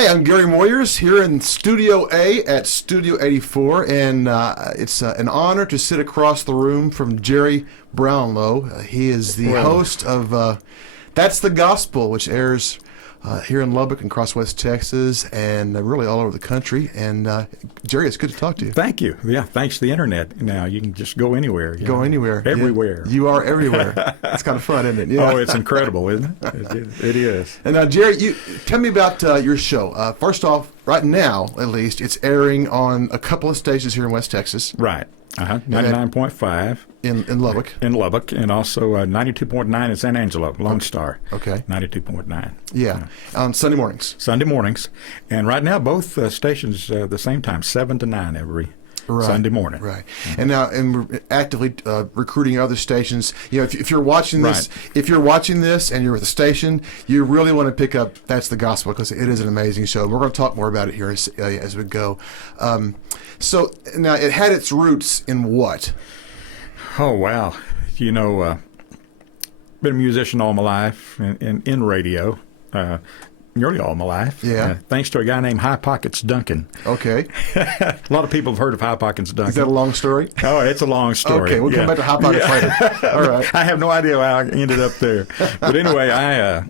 Hey, I'm Gary Moyers here in Studio A at Studio 84, and it's an honor to sit across the room from Jerry Brownlow. He is the host of That's the Gospel, which airs here in Lubbock and across West Texas and really all over the country. And Jerry, it's good to talk to you. Thank you. Yeah, thanks to the internet. Now you can just go anywhere. Go anywhere. Everywhere. Yeah, you are everywhere. It's kind of fun, isn't it? Yeah. Oh, it's incredible, isn't it? It is. And now, Jerry, tell me about your show. First off, right now, at least, it's airing on a couple of stations here in West Texas. Right. 99.5 in Lubbock. In Lubbock, and also 92.9 in San Angelo, Lone Star. Okay. 92.9. Yeah. On Sunday mornings. Sunday mornings. And right now, both stations the same time, 7 to 9 every Sunday morning. Right. And now, and we're actively recruiting other stations. You know, if you're watching this, if you're watching this and you're with a station, you really want to pick up That's the Gospel, because it is an amazing show. We're going to talk more about it here as we go. So now, it had its roots in what? Oh, wow. You know, been a musician all my life in radio. Nearly all my life. Yeah. Thanks to a guy named High Pockets Duncan. Okay. A lot of people have heard of High Pockets Duncan. Is that a long story? Oh, it's a long story. Okay, we'll come back to High Pockets later. All right. I have no idea how I ended up there. But anyway, I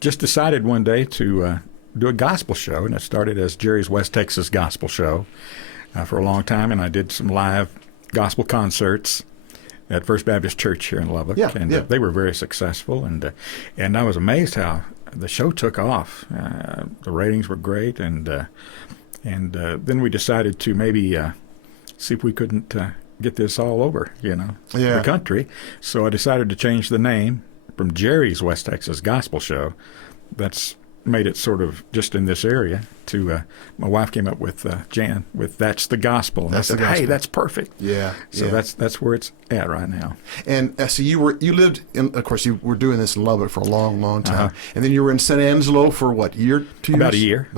just decided one day to do a gospel show, and it started as Jerry's West Texas Gospel Show for a long time, and I did some live gospel concerts at First Baptist Church here in Lubbock, they were very successful, and I was amazed how the show took off. The ratings were great, and then we decided to maybe see if we couldn't get this all over, the country. So I decided to change the name from Jerry's West Texas Gospel Show. That's made it sort of just in this area to my wife came up with Jan with That's the Gospel, and I said, hey, that's perfect. So that's where it's at right now. And so you lived in, of course, you were doing this in Lubbock for a long time, and then you were in San Angelo for what, 2 years? About a year,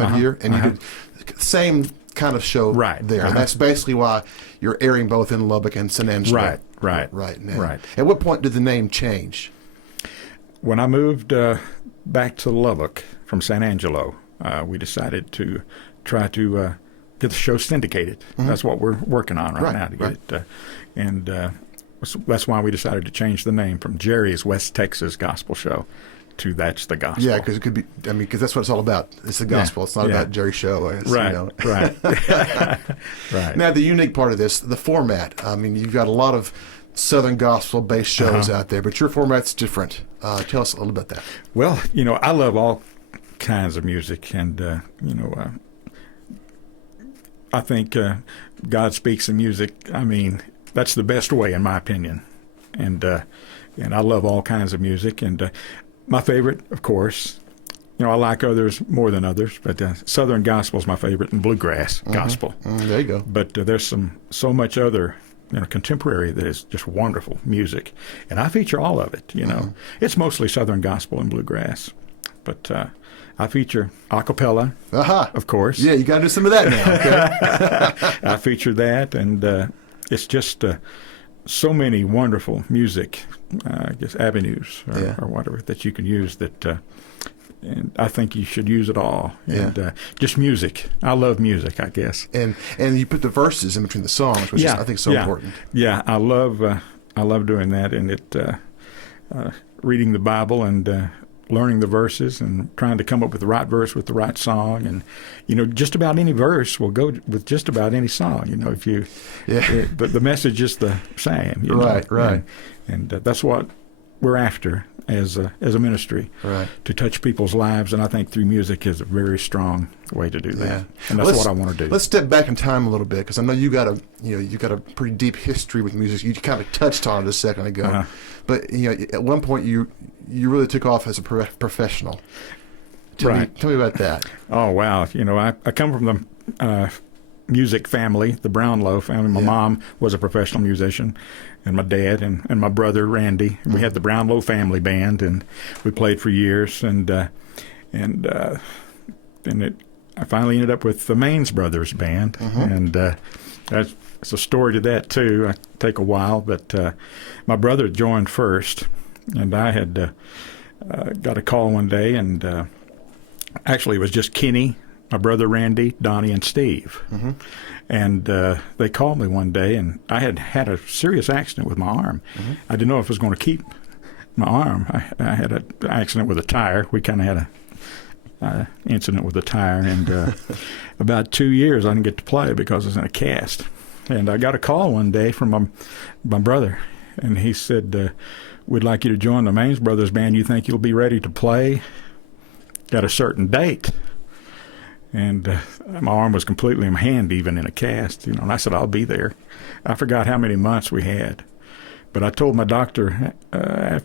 and you did the same kind of show there, and that's basically why you're airing both in Lubbock and San Angelo right now. At what point did the name change? When I moved back to Lubbock from San Angelo, we decided to try to get the show syndicated. That's what we're working on right now to get it. And that's why we decided to change the name from Jerry's West Texas Gospel Show to That's the Gospel. Yeah, because it could be, because that's what it's all about. It's the gospel. It's not about Jerry's show. Right. Right. Now, the unique part of this, the format. You've got a lot of Southern gospel-based shows out there, but your format's different. Tell us a little about that. Well, I love all kinds of music, and I think God speaks in music. That's the best way, in my opinion, and I love all kinds of music. And my favorite, of course, I like others more than others, but Southern gospel is my favorite, and bluegrass gospel. There you go. But there's so much other contemporary that is just wonderful music, and I feature all of it. It's mostly Southern gospel and bluegrass, but I feature a cappella, of course. Yeah, you got to do some of that now. Okay. I feature that, and it's just so many wonderful music, avenues or whatever that you can use that. And I think you should use it all. And just music. I love music, I guess. And you put the verses in between the songs, which is, I think, so important. Yeah, I love doing that, and reading the Bible and learning the verses and trying to come up with the right verse with the right song. And just about any verse will go with just about any song. If you the message is the same. Right. And that's what we're after as a ministry, to touch people's lives, and I think through music is a very strong way to do that, and that's what I want to do. Let's step back in time a little bit, because I know you got a pretty deep history with music. You kind of touched on it a second ago, but at one point you really took off as a professional. Tell me about that. Oh wow, I come from the music family, the Brownlow family. My mom was a professional musician, and my dad and my brother Randy. We had the Brownlow family band, and we played for years. And I finally ended up with the Maines Brothers band, and that's a story to that too. It take a while, but my brother joined first, and I had got a call one day and Actually, it was just Kenny, my brother Randy, Donnie, and Steve. Mm-hmm. And they called me one day, and I had had a serious accident with my arm. Mm-hmm. I didn't know if I was going to keep my arm. I had an accident with a tire. We kind of had a incident with a tire, and about 2 years I didn't get to play because I was in a cast. And I got a call one day from my brother, and he said, "We'd like you to join the Maines Brothers Band. You think you'll be ready to play at a certain date?" And my arm was completely in my hand, even in a cast, and I said, "I'll be there." I forgot how many months we had, but I told my doctor that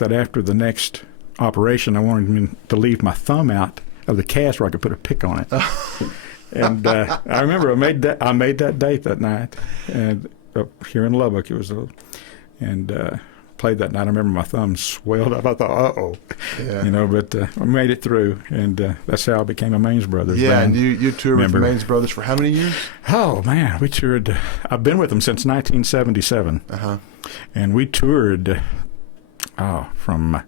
after the next operation, I wanted him to leave my thumb out of the cast where I could put a pick on it. And I remember I made that date that night, and here in Lubbock, it was played that night. I remember my thumb swelled up. I thought, uh-oh, Yeah. But I made it through, and that's how I became a Maines Brothers Yeah, band and you toured with member. the Maines Brothers for how many years? Oh man, we toured. I've been with them since 1977, Uh-huh. and we toured from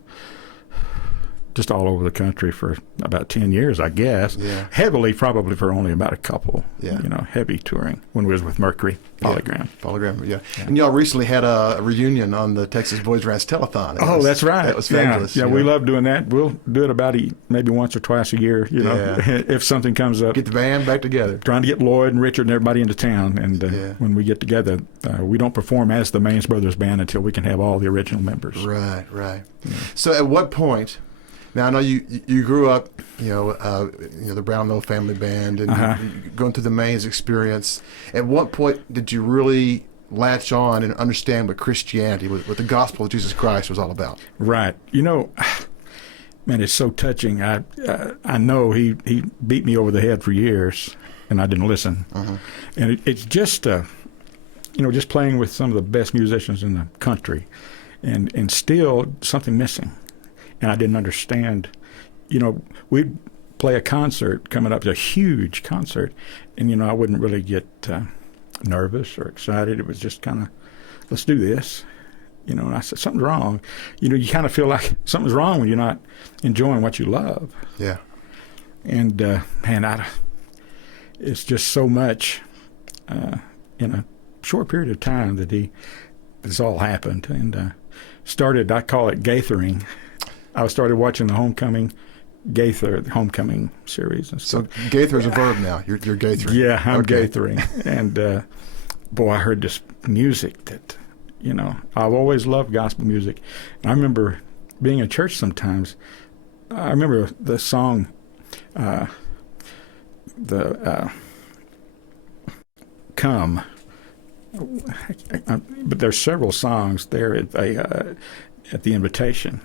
just all over the country for about 10 years, I guess. Yeah. Heavily, probably for only about a couple. Yeah. Heavy touring when we was with Mercury Polygram. Polygram, yeah. And y'all recently had a reunion on the Texas Boys Ranch Telethon. That's right. That was fabulous. Yeah, we love doing that. We'll do it about maybe once or twice a year, if something comes up. Get the band back together. Trying to get Lloyd and Richard and everybody into town. And when we get together, we don't perform as the Maines Brothers Band until we can have all the original members. Right. Yeah. So at what point... Now I know you grew up, the Brownlow family band, and you going through the Maines experience. At what point did you really latch on and understand what Christianity, what the gospel of Jesus Christ was all about? Right. Man, it's so touching. I know he beat me over the head for years, and I didn't listen. Uh-huh. And it's just just playing with some of the best musicians in the country, and still something missing. And I didn't understand. We'd play a concert coming up, a huge concert, and, I wouldn't really get nervous or excited. It was just kind of, let's do this. And I said, something's wrong. You kind of feel like something's wrong when you're not enjoying what you love. Yeah. And, it's just so much in a short period of time that this all happened. And started, I call it gaithering. I started watching the Homecoming series and stuff. So gaither is a verb now. You're gaithering. Yeah, I'm okay. gaithering. And boy, I heard this music that, I've always loved gospel music. And I remember being in church sometimes. I remember the song, Come. But there's several songs there at the invitation.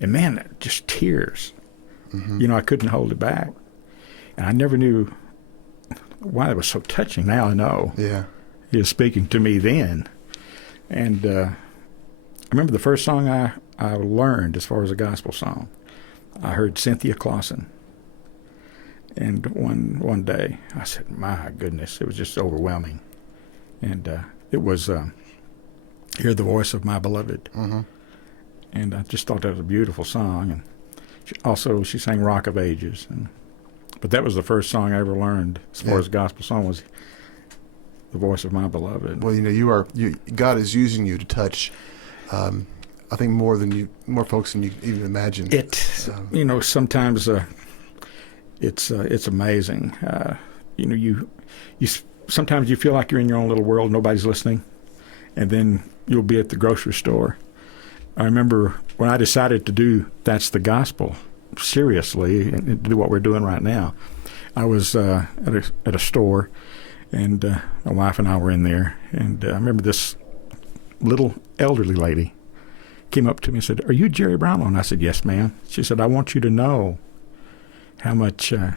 And man, just tears. Mm-hmm. I couldn't hold it back. And I never knew why it was so touching. Now I know. Yeah. He was speaking to me then. And I remember the first song I learned as far as a gospel song. I heard Cynthia Clausen. And one day I said, my goodness, it was just overwhelming. And it was Hear the Voice of My Beloved. Mm-hmm. And I just thought that was a beautiful song. And she sang Rock of Ages. But that was the first song I ever learned as far as a gospel song was The Voice of My Beloved. Well, God is using you to touch, I think more folks than you even imagine. Sometimes it's amazing. You sometimes you feel like you're in your own little world, nobody's listening, and then you'll be at the grocery store. I remember when I decided to do That's the Gospel seriously and do what we're doing right now, I was at a store, and my wife and I were in there, and I remember this little elderly lady came up to me and said, "Are you Jerry Brownlow?" And I said, "Yes, ma'am." She said, "I want you to know how much I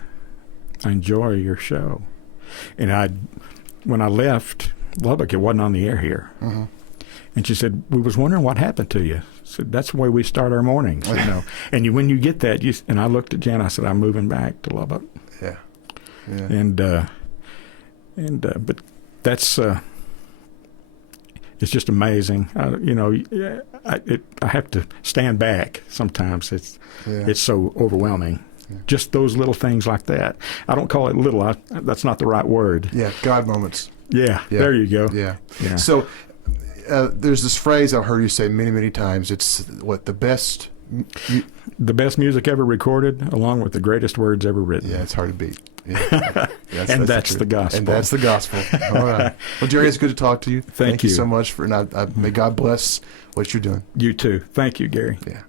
enjoy your show." And when I left Lubbock, it wasn't on the air here. Mm-hmm. And she said, "We was wondering what happened to you." I said, "That's the way we start our mornings, And when you get that, and I looked at Jan, I said, "I'm moving back to Lubbock." Yeah. But that's it's just amazing. I have to stand back sometimes. It's so overwhelming. Just those little things like that. I don't call it little. That's not the right word. Yeah, God moments. Yeah, there you go. Yeah. Yeah. So there's this phrase I've heard you say many, many times. It's what the best music ever recorded, along with the greatest words ever written. Yeah, it's hard to beat. Yeah. And that's the gospel. And that's the gospel. All right. Well, Jerry, it's good to talk to you. Thank you so much may God bless what you're doing. You too. Thank you, Gary. Yeah.